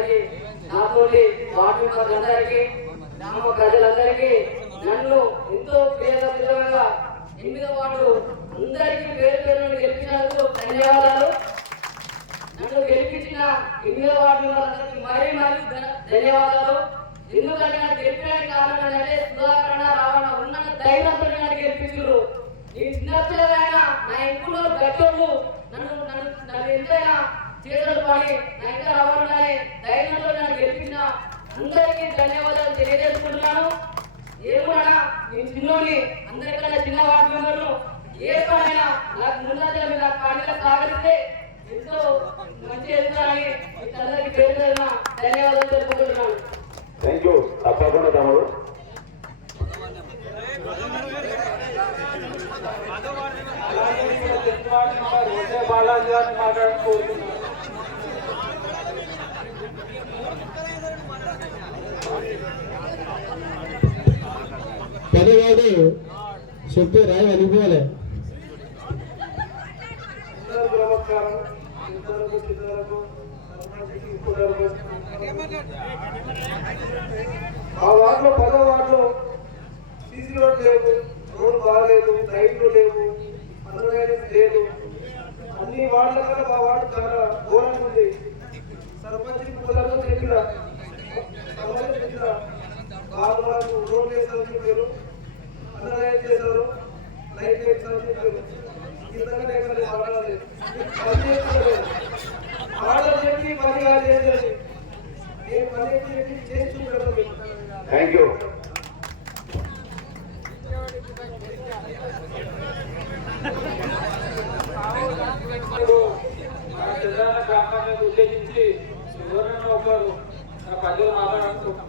గారికి, నాతోటి వార్డు మెంబర్లందరికీ, గ్రామ ప్రజలందరికీ, నన్ను ఎంతో విధంగా 8వ వార్డు అందరికీ పేరు పేరు గెలిపించినందుకు ధన్యవాదాలు. నన్ను గెలిపించిన 8వ వార్డు మెంబర్లందరికీ మరీ ధన్యవాదాలు. ఎందుకంటే నాకు గెలిపడానికి కారణం ఏంటంటే సుధాకరణ రావణ ఉన్న ధైర్యంతో నన్ను గెలిపించారు. నేను చిన్నపిల్లలైనా నా ఇంట్లో గట్టోళ్ళు నన్ను ఎంతైనా చేతులు పడి నా ఇంకా రావాలనే ధైర్యంతో నన్ను గెలిపించిన అందరికీ ధన్యవాదాలు తెలియజేసుకుంటున్నాను. ఏమన్నా నేను చిన్నోని అందరికన్నా చిన్న వార్డు మెంబర్ను ఏ పనైనా నాకు ముందంజల మీద పార్టీలో సాగరిస్తే ఎంతో మంచి చేస్తానని అందరికీ పేరు ధన్యవాదాలు తెలుపుకుంటున్నాను. Thank you. తప్పకుండా తమ్ముడు. బాలాజీ గారిని మాట్లాడుకోవచ్చు. పనివాడు చెప్పే రాయి వెళ్ళిపోలే. నమస్కారం. ఆ వార్డులో 10వ వార్డులో సీసీ రోడ్ లేవు, రోడ్ బాగాలేదు, లైట్లు లేవు, అన్వైనస్ లేదు. అన్ని వార్డుల కన్నా మా వార్డు చాలా ఘోరంగా ఉంది. సర్పంచ్ కులాలతో చెప్పిన వాళ్ళు మనకు రోడ్లు వేస్తారని చెప్పారు, అన్వైనస్ చేశారు, లైట్ వేస్తారని చెప్పారు. ఇంతకంటే ఎక్కడ మాట్లాడలేదు. పని చేస్తున్నారు, ఆర్డర్ చెప్పి పని చేసేది. నేను పని చెప్పి చేసి చూపెడతాను. Thank you. ఉద్దేశించి ఎవరైనా ఒకరు 10 మాట్లాడుకుంటున్నాం.